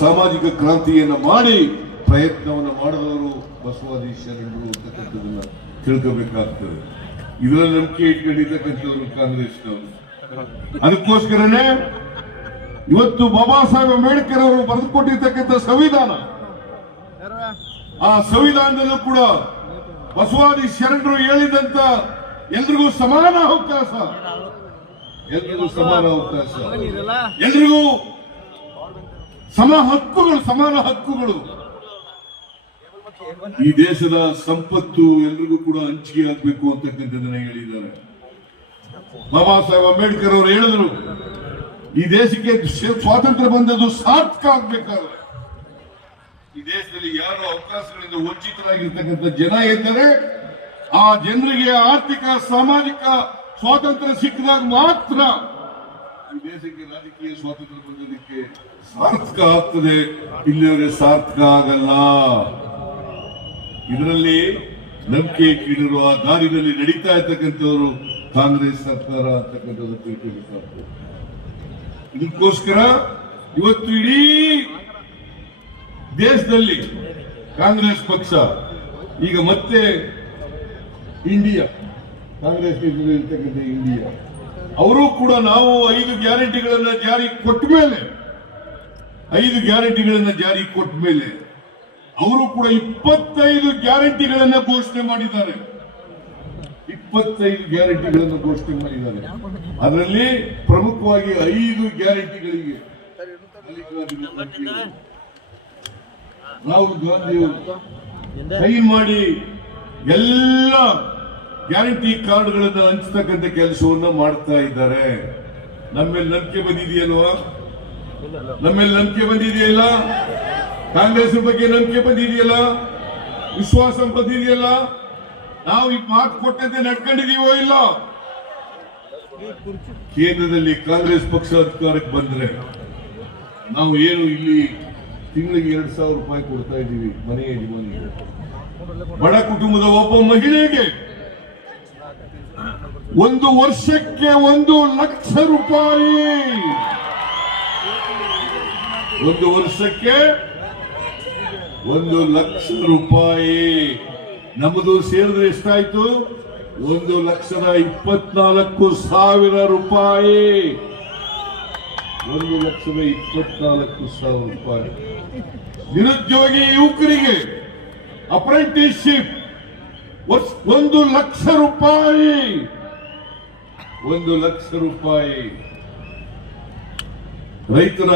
ಸಾಮಾಜಿಕ ಕ್ರಾಂತಿಯನ್ನು ಮಾಡಿ ಪ್ರಯತ್ನವನ್ನು ಮಾಡಿದವರು ಬಸವಾದಿ ಶರಣರು ಅಂತಕ್ಕಂಥದ್ದನ್ನ ತಿಳ್ಕೋಬೇಕಾಗ್ತದೆ. ಇದರಲ್ಲಿ ನಂಬಿಕೆ ಇಟ್ಕೊಂಡಿರ್ತಕ್ಕಂಥವ್ರು ಕಾಂಗ್ರೆಸ್ನವರು. ಅದಕ್ಕೋಸ್ಕರನೇ ಇವತ್ತು ಬಾಬಾ ಸಾಹೇಬ್ ಅಂಬೇಡ್ಕರ್ ಅವರು ಬರೆದುಕೊಟ್ಟಿರ್ತಕ್ಕಂಥ ಸಂವಿಧಾನ, ಆ ಸಂವಿಧಾನದಲ್ಲೂ ಕೂಡ ಬಸವಾದಿ ಶರಣರು ಹೇಳಿದಂತ ಎಲ್ರಿಗೂ ಸಮಾನ ಅವಕಾಶ. ಎಲ್ರಿಗೂ ಸಮಾನ ಅವಕಾಶ. ಎಲ್ರಿಗೂ ಸಮ ಹಕ್ಕುಗಳು, ಸಮಾನ ಹಕ್ಕುಗಳು. ಈ ದೇಶದ ಸಂಪತ್ತು ಎಲ್ರಿಗೂ ಕೂಡ ಹಂಚಿಕೆ ಆಗ್ಬೇಕು ಅಂತಕ್ಕಂಥದ್ದನ್ನ ಹೇಳಿದ್ದಾರೆ. ಬಾಬಾ ಸಾಹೇಬ್ ಅಂಬೇಡ್ಕರ್ ಅವರು ಹೇಳಿದ್ರು, ಈ ದೇಶಕ್ಕೆ ಸ್ವಾತಂತ್ರ್ಯ ಬಂದದ್ದು ಸಾರ್ಥಕ ಆಗ್ಬೇಕಾದ್ರೆ. ಈ ದೇಶದಲ್ಲಿ ಯಾರು ಅವಕಾಶಗಳಿಂದ ವಂಚಿತರಾಗಿರ್ತಕ್ಕಂಥ ಜನ ಎಂದರೆ ಆ ಜನರಿಗೆ ಆರ್ಥಿಕ, ಸಾಮಾಜಿಕ ಸ್ವಾತಂತ್ರ್ಯ ಸಿಕ್ಕಿದಾಗ ಮಾತ್ರ ಈ ದೇಶಕ್ಕೆ ರಾಜಕೀಯ ಸ್ವಾತಂತ್ರ್ಯ ಬಂದದಕ್ಕೆ ಸಾರ್ಥಕ ಆಗ್ತದೆ. ಇಲ್ಲಿವರೆ ಸಾರ್ಥಕ ಆಗಲ್ಲ. ಇದರಲ್ಲಿ ನಂಬಿಕೆ ಕೀಳಿರುವ ದಾರಿನಲ್ಲಿ ನಡೀತಾ ಇರ್ತಕ್ಕಂಥವರು ಕಾಂಗ್ರೆಸ್ ಸರ್ಕಾರ ಅಂತಕ್ಕಂಥದ್ದು ಇದಕ್ಕೋಸ್ಕರ ಇವತ್ತು ಇಡೀ ದೇಶದಲ್ಲಿ ಕಾಂಗ್ರೆಸ್ ಪಕ್ಷ, ಈಗ ಮತ್ತೆ ಇಂಡಿಯಾ, ಕಾಂಗ್ರೆಸ್ ಇರ್ತಕ್ಕಂಥ ಇಂಡಿಯಾ ಅವರು ಕೂಡ ನಾವು ಐದು ಗ್ಯಾರಂಟಿಗಳನ್ನ ಜಾರಿ ಕೊಟ್ಟ ಮೇಲೆ ಐದು ಗ್ಯಾರಂಟಿಗಳನ್ನ ಜಾರಿ ಕೊಟ್ಟ ಮೇಲೆ ಅವರು ಕೂಡ ಇಪ್ಪತ್ತೈದು ಗ್ಯಾರಂಟಿಗಳನ್ನ ಘೋಷಣೆ ಮಾಡಿದ್ದಾರೆ. ಇಪ್ಪತ್ತೈದು ಗ್ಯಾರಂಟಿಗಳನ್ನು ಘೋಷಣೆ ಮಾಡಿದ್ದಾರೆ. ಅದರಲ್ಲಿ ಪ್ರಮುಖವಾಗಿ ಐದು ಗ್ಯಾರಂಟಿಗಳಿಗೆ ರಾಹುಲ್ ಗಾಂಧಿ ಸೈನ್ ಮಾಡಿ ಎಲ್ಲ ಗ್ಯಾರಂಟಿ ಕಾರ್ಡ್ಗಳನ್ನ ಹಂಚತಕ್ಕಂಥ ಕೆಲಸವನ್ನು ಮಾಡ್ತಾ ಇದ್ದಾರೆ. ನಮ್ಮೇಲೆ ನಂಬಿಕೆ ಬಂದಿದೆಯಲ್ವಾ? ನಮ್ಮೇಲೆ ನಂಬಿಕೆ ಬಂದಿದೆಯಲ್ಲ? ಕಾಂಗ್ರೆಸ್ ಬಗ್ಗೆ ನಂಬಿಕೆ ಬಂದಿದೆಯಲ್ಲ? ವಿಶ್ವಾಸ ಬಂದಿದೆಯಲ್ಲ? ನಾವು ಈ ಮಾತು ಕೊಟ್ಟಂತೆ ನಡ್ಕೊಂಡಿದೀವೋ ಇಲ್ಲ? ಕೇಂದ್ರದಲ್ಲಿ ಕಾಂಗ್ರೆಸ್ ಪಕ್ಷ ಅಧಿಕಾರಕ್ಕೆ ಬಂದ್ರೆ ನಾವು ಏನು ಇಲ್ಲಿ ತಿಂಗಳಿಗೆ ಎರಡ್ ಸಾವಿರ ರೂಪಾಯಿ ಕೊಡ್ತಾ ಇದ್ದೀವಿ, ಮನೆಯ ಜೀವನ ಬಡ ಕುಟುಂಬದ ಒಬ್ಬ ಮಹಿಳೆಗೆ ಒಂದು ವರ್ಷಕ್ಕೆ ಒಂದು ಲಕ್ಷ ರೂಪಾಯಿ. ಒಂದು ವರ್ಷಕ್ಕೆ ಒಂದು ಲಕ್ಷ ರೂಪಾಯಿ. ನಮ್ಮದು ಸೇರಿದ್ರೆ ಎಷ್ಟಾಯ್ತು? ಒಂದು ಲಕ್ಷದ ಇಪ್ಪತ್ನಾಲ್ಕು ಸಾವಿರ ರೂಪಾಯಿ. ಒಂದು ಲಕ್ಷದ ಇಪ್ಪತ್ನಾಲ್ಕು ಸಾವಿರ ರೂಪಾಯಿ. ನಿರುದ್ಯೋಗಿ ಯುವಕರಿಗೆ ಅಪ್ರೆಂಟಿಸ್ಶಿಪ್ ಒಂದು ಲಕ್ಷ ರೂಪಾಯಿ. ಒಂದು ಲಕ್ಷ ರೂಪಾಯಿ. ರೈತರ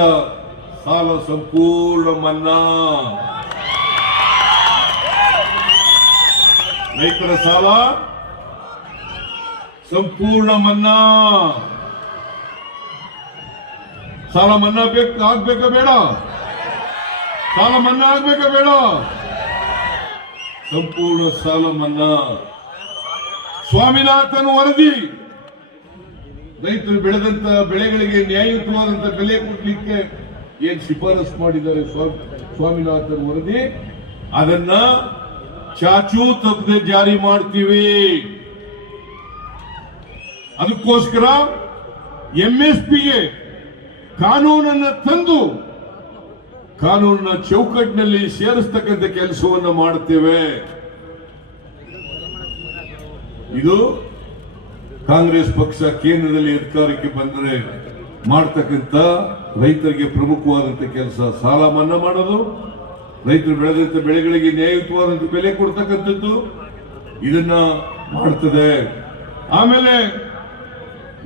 ಸಾಲ ಸಂಪೂರ್ಣ ಮನ್ನಾ. ರೈತರ ಸಾಲ ಸಂಪೂರ್ಣ ಮನ್ನಾ. ಸಾಲ ಮನ್ನಾ ಬೇಕು ಆಗ್ಬೇಕಾ ಬೇಡ? ಸಾಲ ಮನ್ನಾ ಆಗ್ಬೇಕಾ ಬೇಡ? ಸಂಪೂರ್ಣ ಸಾಲ ಮನ್ನಾ ಸ್ವಾಮಿನಾಥನ್ ವರದಿ. ರೈತರು ಬೆಳೆದಂತ ಬೆಳೆಗಳಿಗೆ ನ್ಯಾಯಯುತವಾದಂತ ಬೆಲೆ ಕೊಡ್ಲಿಕ್ಕೆ ಏನ್ ಶಿಫಾರಸ್ ಮಾಡಿದ್ದಾರೆ ಸ್ವಾ- ಸ್ವಾಮಿನಾಥನ್ ವರದಿ? ಅದನ್ನ ಚಾಚೂ ತಪ್ಪದೆ ಜಾರಿ ಮಾಡ್ತೀವಿ. ಅದಕ್ಕೋಸ್ಕರ ಎಂಎಸ್ಪಿಗೆ ಕಾನೂನನ್ನ ತಂದು ಕಾನೂನಿನ ಚೌಕಟ್ಟಿನಲ್ಲಿ ಸೇರಿಸ್ತಕ್ಕಂಥ ಕೆಲಸವನ್ನು ಮಾಡುತ್ತೇವೆ. ಇದು ಕಾಂಗ್ರೆಸ್ ಪಕ್ಷ ಕೇಂದ್ರದಲ್ಲಿ ಅಧಿಕಾರಕ್ಕೆ ಬಂದರೆ ಮಾಡ್ತಕ್ಕಂಥ ರೈತರಿಗೆ ಪ್ರಮುಖವಾದಂಥ ಕೆಲಸ ಸಾಲ ಮನ್ನಾ ಮಾಡೋದು, ರೈತರು ಬೆಳೆದಂಥ ಬೆಳೆಗಳಿಗೆ ನ್ಯಾಯಯುತವಾದಂಥ ಬೆಲೆ ಕೊಡ್ತಕ್ಕಂಥದ್ದು ಇದನ್ನ ಮಾಡ್ತದೆ. ಆಮೇಲೆ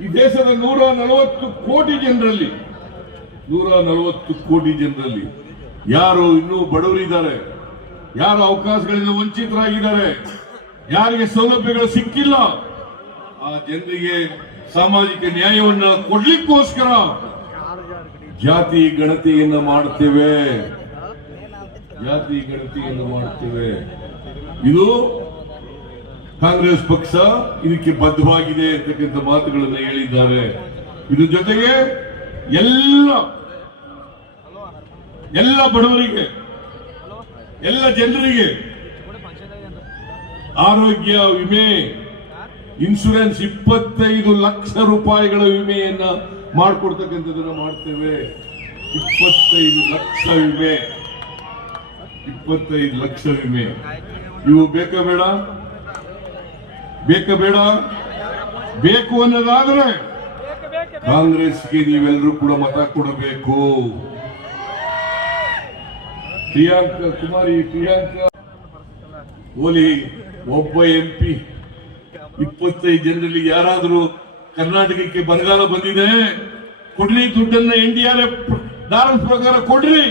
ಈ ದೇಶದ ನೂರ ನಲವತ್ತು ಕೋಟಿ ಜನರಲ್ಲಿ ನೂರ ನಲವತ್ತು ಕೋಟಿ ಜನರಲ್ಲಿ ಯಾರು ಇನ್ನೂ ಬಡವರಿದ್ದಾರೆ, ಯಾರು ಅವಕಾಶಗಳಿಂದ ವಂಚಿತರಾಗಿದ್ದಾರೆ, ಯಾರಿಗೆ ಸೌಲಭ್ಯಗಳು ಸಿಕ್ಕಿಲ್ಲ, ಆ ಜನರಿಗೆ ಸಾಮಾಜಿಕ ನ್ಯಾಯವನ್ನ ಕೊಡ್ಲಿಕ್ಕೋಸ್ಕರ ಜಾತಿ ಗಣತಿಯನ್ನ ಮಾಡ್ತೇವೆ. ಜಾತಿ ಗಣತಿಯನ್ನು ಮಾಡ್ತೇವೆ. ಇದು ಕಾಂಗ್ರೆಸ್ ಪಕ್ಷ ಇದಕ್ಕೆ ಬದ್ಧವಾಗಿದೆ ಅಂತಕ್ಕಂಥ ಮಾತುಗಳನ್ನು ಹೇಳಿದ್ದಾರೆ. ಇದ್ರ ಜೊತೆಗೆ ಎಲ್ಲ ಎಲ್ಲ ಬಡವರಿಗೆ, ಎಲ್ಲ ಜನರಿಗೆ ಆರೋಗ್ಯ ವಿಮೆ ಇನ್ಶೂರೆನ್ಸ್ ಇಪ್ಪತ್ತೈದು ಲಕ್ಷ ರೂಪಾಯಿಗಳ ವಿಮೆಯನ್ನ ಮಾಡಿಕೊಡ್ತಕ್ಕಂಥದ್ದನ್ನ ಮಾಡ್ತೇವೆ. ಇಪ್ಪತ್ತೈದು ಲಕ್ಷ ವಿಮೆ. ಇಪ್ಪತ್ತೈದು ಲಕ್ಷ ವಿಮೆ. ಇವು ಬೇಕಾ ಬೇಡ? ಬೇಕಾ ಬೇಡ? ಬೇಕು ಅನ್ನೋದಾದ್ರೆ ಕಾಂಗ್ರೆಸ್ಗೆ ನೀವೆಲ್ಲರೂ ಕೂಡ ಮತ ಕೊಡಬೇಕು. ಪ್ರಿಯಾಂಕಾ, ಕುಮಾರಿ, ಪ್ರಿಯಾಂಕಾ. ಓಲಿ, ಒಬ್ಬ ಎಂ ಪಿ. ಇಪ್ಪತ್ತೈದು ಜನರಲ್ಲಿ ಯಾರಾದರೂ ಕರ್ನಾಟಕಕ್ಕೆ ಬರಗಾಲ ಬಂದಿದೆ? ಕೊಡ್ಲಿ ದುಡ್ಡನ್ನ ಎನ್ ಡಿ ಆರ್ ಎಫ್ ಪ್ರಕಾರ ಕೊಡ್ರಿ.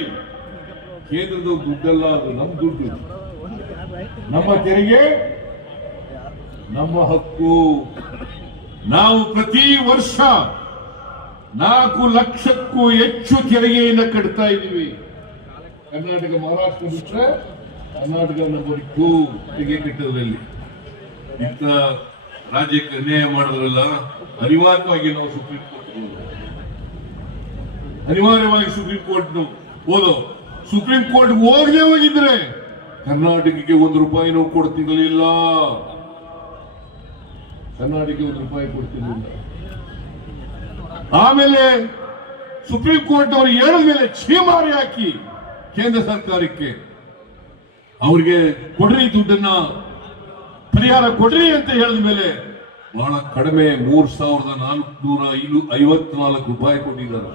ಕೇಂದ್ರದ ದುಡ್ಡಲ್ಲ, ಅದು ನಮ್ಮ ದುಡ್ಡು. ನಮ್ಮ ತೆರಿಗೆ, ನಮ್ಮ ಹಕ್ಕು. ನಾವು ಪ್ರತಿ ವರ್ಷ ನಾಲ್ಕು ಲಕ್ಷಕ್ಕೂ ಹೆಚ್ಚು ತೆರಿಗೆಯನ್ನು ಕಟ್ತಾ ಇದ್ದೀವಿ. ಕರ್ನಾಟಕ ಮಹಾರಾಷ್ಟ್ರ ಬಿಟ್ರೆ ಕರ್ನಾಟಕ ನಂಬರ್ ಟೂ ತೆರಿಗೆ ಕಟ್ಟೋದ್ರಲ್ಲಿ. ಇಂಥ ರಾಜ್ಯಕ್ಕೆ ಅನ್ಯಾಯ ಮಾಡಿದ್ರಲ್ಲ, ಅನಿವಾರ್ಯವಾಗಿ ನಾವು ಸುಪ್ರೀಂ ಕೋರ್ಟ್ ಅನಿವಾರ್ಯವಾಗಿ ಸುಪ್ರೀಂ ಕೋರ್ಟ್ ಹೋದೋ ಸುಪ್ರೀಂ ಕೋರ್ಟ್ ಹೋಗದೆ ಹೋಗಿದ್ರೆ ಕರ್ನಾಟಕಕ್ಕೆ ಒಂದು ರೂಪಾಯಿ ನಾವು ಕೊಡ್ತಿರ್ಲಿಲ್ಲ. ಕರ್ನಾಟಕಕ್ಕೆ ಒಂದು ರೂಪಾಯಿ ಕೊಡ್ತಿರ್ಲಿಲ್ಲ. ಆಮೇಲೆ ಸುಪ್ರೀಂ ಕೋರ್ಟ್ ಅವರು ಹೇಳಿದ ಮೇಲೆ ಛೀಮಾರಿ ಹಾಕಿ ಕೇಂದ್ರ ಸರ್ಕಾರಕ್ಕೆ. ಅವರಿಗೆ ಕೊಡ್ರಿ ದುಡ್ಡನ್ನ, ಪರಿಹಾರ ಕೊಡ್ರಿ ಅಂತ ಹೇಳಿದ ಮೇಲೆ ಬಹಳ ಕಡಿಮೆ ಮೂರ್ ಸಾವಿರದ ನಾಲ್ಕುನೂರ ಐದು, ಐವತ್ನಾಲ್ಕು ರೂಪಾಯಿ ಕೊಟ್ಟಿದ್ದಾರೆ.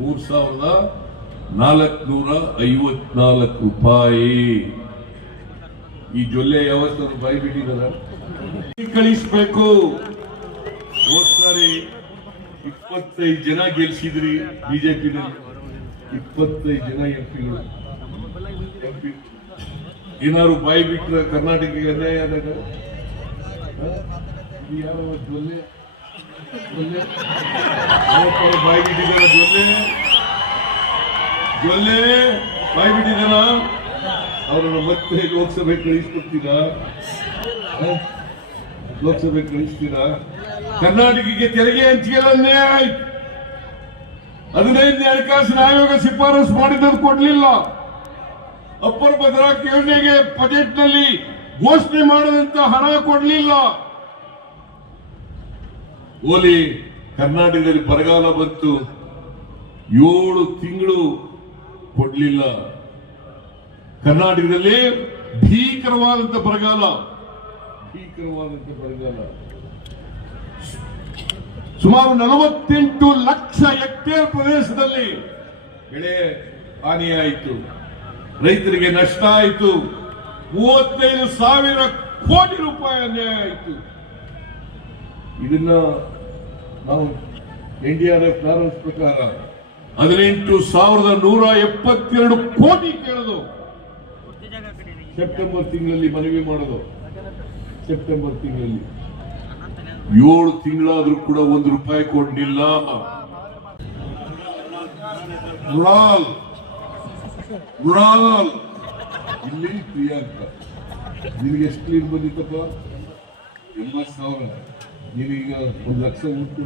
ಮೂರ್ ಸಾವಿರದ ನಾಲ್ಕುನೂರ ಐವತ್ನಾಲ್ಕು ರೂಪಾಯಿ. ಈ ಜೊಲ್ಲೆ ಯಾವತ್ತು ರೂಪಾಯಿ ಬಿಟ್ಟಿದ್ದಾರೆ? ಕಳಿಸ್ಬೇಕು. ಹೋದ್ ಸಾರಿ ಇಪ್ಪತ್ತೈದು ಜನ ಗೆಲ್ಸಿದ್ರಿ ಬಿಜೆಪಿನಲ್ಲಿ ಇಪ್ಪತ್ತೈದು ಜನ ಎಂಪಿಗಳು. ಎಂಪಿ ಏನಾದ್ರು ಬಾಯಿ ಬಿಟ್ರೆ ಕರ್ನಾಟಕಕ್ಕೆ ಅನ್ಯಾಯ ಆದಾಗ? ಬಾಯಿ ಬಿಟ್ಟಿದ್ದಾರ ಜೊಲ್ಲೆ? ಜೊಲ್ಲೆ? ಬಾಯಿ ಬಿಟ್ಟಿದ್ದಾನ ಅವರನ್ನು ಮತ್ತೆ ಲೋಕಸಭೆ ಕಳಿಸ್ಕೊಡ್ತೀರಾ? ಲೋಕಸಭೆ ಕಳಿಸ್ತೀರಾ? ಕರ್ನಾಟಕಕ್ಕೆ ತೆರಿಗೆ ಹಂಚಿಕೆಲ್ಲ ಅನ್ಯಾಯ ಹದಿನೈದನೇ ಹಣಕಾಸಿನ ಆಯೋಗ ಶಿಫಾರಸು ಮಾಡಿದ್ದನ್ನು ಕೊಡ್ಲಿಲ್ಲ. ಅಪ್ಪರ್ ಭದ್ರಾಕ್ ಯೋಜನೆಗೆ ಬಜೆಟ್ನಲ್ಲಿ ಘೋಷಣೆ ಮಾಡದಂತ ಹಣ ಕೊಡ್ಲಿಲ್ಲ. ಓಲಿ, ಕರ್ನಾಟಕದಲ್ಲಿ ಬರಗಾಲ ಬಂತು. ಏಳು ತಿಂಗಳು ಕೊಡ್ಲಿಲ್ಲ. ಕರ್ನಾಟಕದಲ್ಲಿ ಭೀಕರವಾದಂತ ಬರಗಾಲ. ಭೀಕರವಾದಂತ ಬರಗಾಲ ಸುಮಾರು ನಲವತ್ತೆಂಟು ಲಕ್ಷ ಹೆಕ್ಟೇರ್ ಪ್ರದೇಶದಲ್ಲಿ ಬೆಳೆ ಹಾನಿಯಾಯಿತು ರೈತರಿಗೆ ನಷ್ಟ ಆಯಿತು. ಮೂವತ್ತೈದು ಸಾವಿರ ಕೋಟಿ ರೂಪಾಯಿ ಅನ್ಯಾಯ ಆಯಿತು. ಇದನ್ನ ನಾವು ಎನ್ ಡಿ ಆರ್ ಎಫ್ ಪ್ರಾರಂಭ ಪ್ರಕಾರ ಹದಿನೆಂಟು ಸಾವಿರದ ನೂರ ಎಪ್ಪತ್ತೆರಡು ಕೋಟಿ ಕೇಳೋದು. ಸೆಪ್ಟೆಂಬರ್ ತಿಂಗಳಲ್ಲಿ ಮನವಿ ಮಾಡೋದು. ಸೆಪ್ಟೆಂಬರ್ ತಿಂಗಳಲ್ಲಿ. ಏಳು ತಿಂಗಳಾದ್ರೂ ಕೂಡ ಒಂದು ರೂಪಾಯಿ ಕೊಟ್ಟಿಲ್ಲ ಮೃಣಾಲ್ ಮೃಣಾಲ್ ಇಲ್ಲಿ ಪ್ರಿಯಾಂಕ ನಿನಗೆ ಎಷ್ಟು ಕ್ಲೀನ್ ಬಂದಿತ್ತಪ್ಪ? ಎಂಬತ್ತು ಸಾವಿರ. ನೀವೀಗ ಒಂದು ಲಕ್ಷ ಊಟ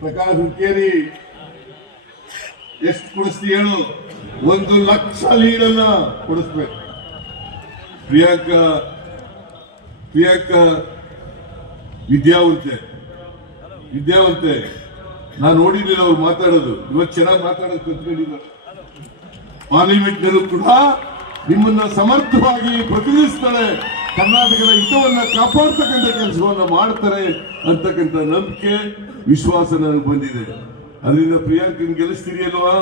ಪ್ರಕಾಶ್ ಹುಕ್ಕೇರಿ. ಎಷ್ಟು ಕುಡಿಸ್ತೀಯ ಹೇಳು ಒಂದು ಲಕ್ಷ ಲೀಡನ್ನ ಕೊಡಿಸ್ಬೇಕು. ಪ್ರಿಯಾಂಕಾ ಪ್ರಿಯಾಂಕಾ ವಿದ್ಯಾವಂತೆ ವಿದ್ಯಾವಂತೆ, ನಾನು ನೋಡಿದ್ದೀನಿ ಅವ್ರು ಮಾತಾಡೋದು. ಇವತ್ತು ಚೆನ್ನಾಗಿ ಮಾತಾಡೋದು ಪಾರ್ಲಿಮೆಂಟ್ ನಲ್ಲೂ ಕೂಡ ನಿಮ್ಮನ್ನ ಸಮರ್ಥವಾಗಿ ಪ್ರತಿನಿಧಿಸ್ತಾಳೆ ಕರ್ನಾಟಕದ ಹಿತವನ್ನ ಕಾಪಾಡ್ತಕ್ಕಂಥ ಕೆಲಸವನ್ನ ಮಾಡ್ತಾರೆ ಅಂತಕ್ಕಂಥ ನಂಬಿಕೆ, ವಿಶ್ವಾಸ ನನಗೆ ಬಂದಿದೆ. ಅದರಿಂದ ಪ್ರಿಯಾಂಕನ್ ಗೆಲ್ಲಿಸ್ತೀರಿ ಅಲ್ವಾ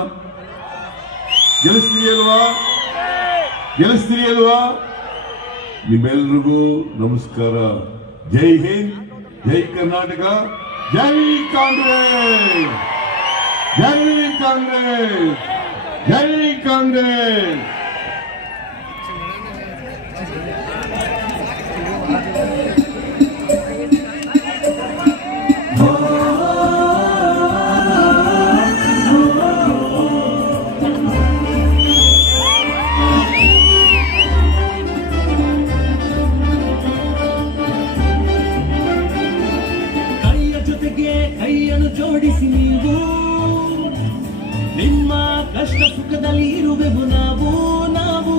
ಗೆಲ್ಲಿಸ್ತೀರಿ ಅಲ್ವಾ ಗೆಲ್ಲಿಸ್ತೀರಿ ಅಲ್ವಾ ನಿಮ್ಮೆಲ್ರಿಗೂ ನಮಸ್ಕಾರ. ಜೈ ಹಿಂದ್, ಜೈ ಕರ್ನಾಟಕ, ಜೈ ಕಾಂಗ್ರೆಸ್! ಜೈ ಕಾಂಗ್ರೆಸ್! ಜೈ ಕಾಂಗ್ರೆಸ್! ಕೈಯನ್ನು ಜೋಡಿಸಿ ನೀವು. ನಿಮ್ಮ ಕಷ್ಟ ಸುಖದಲ್ಲಿ ಇರುವೆವು ನಾವು ನಾವು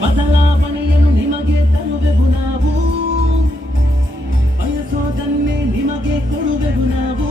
ಬದಲಾವಣೆಯನ್ನು ನಿಮಗೆ ತರುವೆವು ನಾವು. ಬಯಸೋದನ್ನೇ ನಿಮಗೆ ಕೊಡುವೆವು ನಾವು